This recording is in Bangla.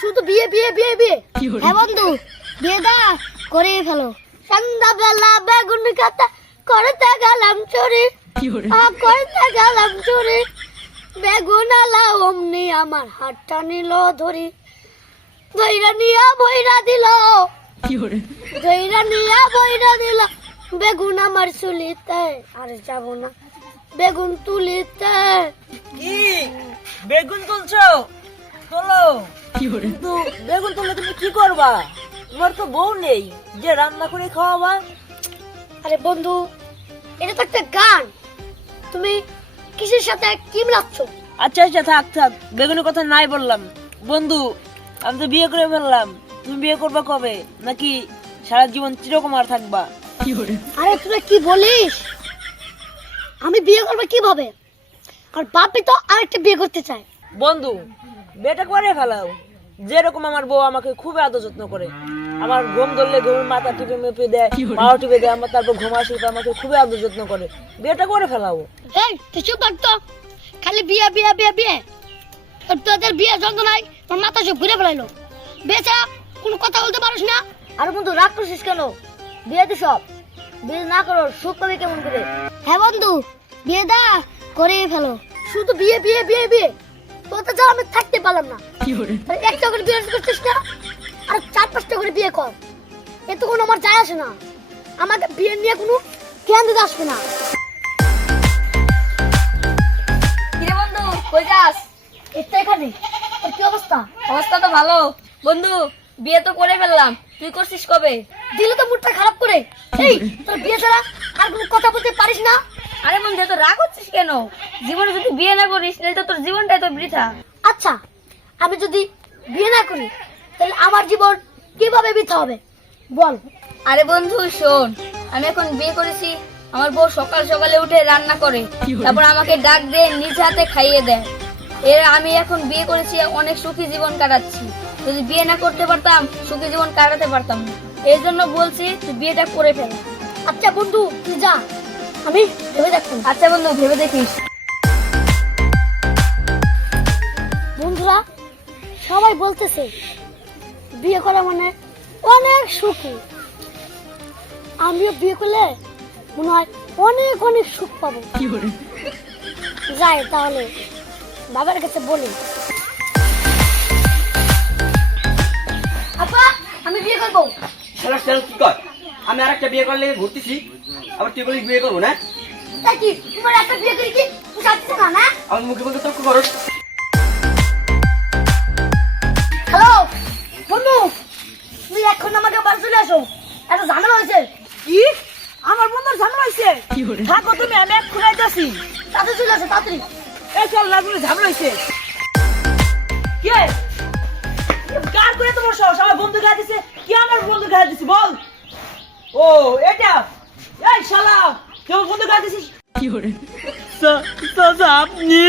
শুধু বিয়ে বিয়ে বিয়ে বিয়ে। হ্যাঁ বন্ধু, বিয়ে দা করে ফেলো। সন্ধ্যাবেলা বেগুন কাটা করতে গেলাম চুরি, করতে গেলাম চুরি। বেগুন আলা অমনি আমার হাতটা নিল ধরি, ধৈরা নিয়া বইরা দিল, ধৈরা নিয়া বইরা দিল। বেগুন আমার চুলিতে আর যাব না বেগুন তুলিতে। কি বেগুন তুলছো? তোলো, কিন্তু বেগুন তুললে তুমি কি করবা? তোমার তো বউ নেই যে রান্না করে খাওয়াবা। আরে বন্ধু, এটা তো একটা গান, তুমি কিসের সাথে কি মিলাচ্ছ? আচ্ছা আচ্ছা, থাক থাক, বেগুনের কথা নাই বললাম। বন্ধু, আমি তো বিয়ে করে ফেললাম, তুমি বিয়ে করবা কবে? নাকি সারা জীবন চিরকুমার থাকবা? আরে তুই কি বলিস? আমি বিয়ে করবো কিভাবে? আর বাপি তো আরেকটা বিয়ে করতে চায়। বন্ধু, বিয়েটা করে ফেলাও। যেরকম আমার বউ আমাকে খুব আদর যত্ন করে, আমার ঘুম ধরলে ঘুমের মাথা টিপে মেপে দেয়, পাও টিপে দেয়, আমার তারপর ঘুম আসলে আমাকে খুবই আদর যত্ন করে। বিয়েটা করে ফেলাও। এই তুই চুপ থাক তো, খালি বিয়ে বিয়ে বিয়ে বিয়ে। আর তোদের বিয়ে যন্ত্রণায় তোর মাথা সব ঘুরে ফেলাইলো। বিয়ে ছাড়া কোনো কথা বলতে পারিস না। আরে বন্ধু, রাগ করছিস কেন? বিয়ে তো সব, বিয়ে না করো সুখ পাবে কেমন করে? হ্যাঁ বন্ধু, বিয়ে দা করে ফেলো। শুধু বিয়ে বিয়ে বিয়ে বিয়ে, তোতে যা আমি থাকতে পারলাম না। একটা করে বিয়ে করছিস না, আর 4-5টা করে বিয়ে কর, এতে কোনো আমার যায় আসে না। আমাকে বিয়ে নিয়ে কোনো জ্ঞান দিতে আসবে না। কিরে বন্ধু, কই যাস? এটা এখানে তোর কি অবস্থা? অবস্থা তো ভালো। বন্ধু, বিয়ে তো করে ফেললাম, তুই করছিস কবে? দিলে তো মুডটা খারাপ করে। এই তোর বিয়ে ছাড়া আর কোনো কথা বলতে পারিস না? আরে বন্ধু, তো রাগ হচ্ছিস কেন? জীবনে যদি বিয়ে না করিস তাহলে তো তোর জীবনটাই তো বৃথা। আচ্ছা, আমি যদি বিয়ে না করি তাহলে আমার জীবন কিভাবে বৃথা হবে বল? আরে বন্ধু শোন, আমি এখন বিয়ে করেছি, আমার বউ সকাল সকালে উঠে রান্না করে, তারপর আমাকে ডাক দিয়ে নিজ হাতে খাইয়ে দেয়। আমি এখন বিয়ে করেছি, অনেক সুখী জীবন কাটাচ্ছি। যদি বিয়ে না করতে পারতাম সুখী জীবন কাটাতে পারতাম না। এই জন্য বলছি তুই বিয়েটা করে ফেল। আচ্ছা বন্ধু, তুই যা, আমি ভেবে দেখুন। আচ্ছা বন্ধু, ভেবে দেখিস। বন্ধুরা সবাই বলতেছে বিয়ে করা মানে অনেক সুখী। আমিও বিয়ে করলে মনে হয় অনেক অনেক সুখ পাবো। যাই তাহলে বাবার কাছে বলি। আপা, আমি বিয়ে করবো। শালা কি কর? আমি আরেকটা বিয়ে করলে ঘুরতেছি, আবার তুই বলিস বিয়ে করবো না? তাই কি তোমার একটা বিয়ে করে কি বুঝাচ্ছিস না? না আমার মুখে বলতে তর্ক করো। হ্যালো বন্ধু, তুমি এখন আমাকে বাড়ি চলে আসো, একটা ঝামেলা হয়েছে। কি আমার বন্ধুর ঝামেলা হয়েছে? থাকো তুমি, আমি এক খুঁড়াই যাচ্ছি। তাড়াতাড়ি চলে আসো, তাড়াতাড়ি। এই চল না, বলে ঝামেলা হয়েছে। কে কার করে তোমার সাহস আমার বন্ধু গায়ে দিছে? কি আমার বন্ধু গায়ে দিছে বল? ও এটা, এই শালা, কেউ বন্ধু গায়ে দিছিস? কি করে? আপনি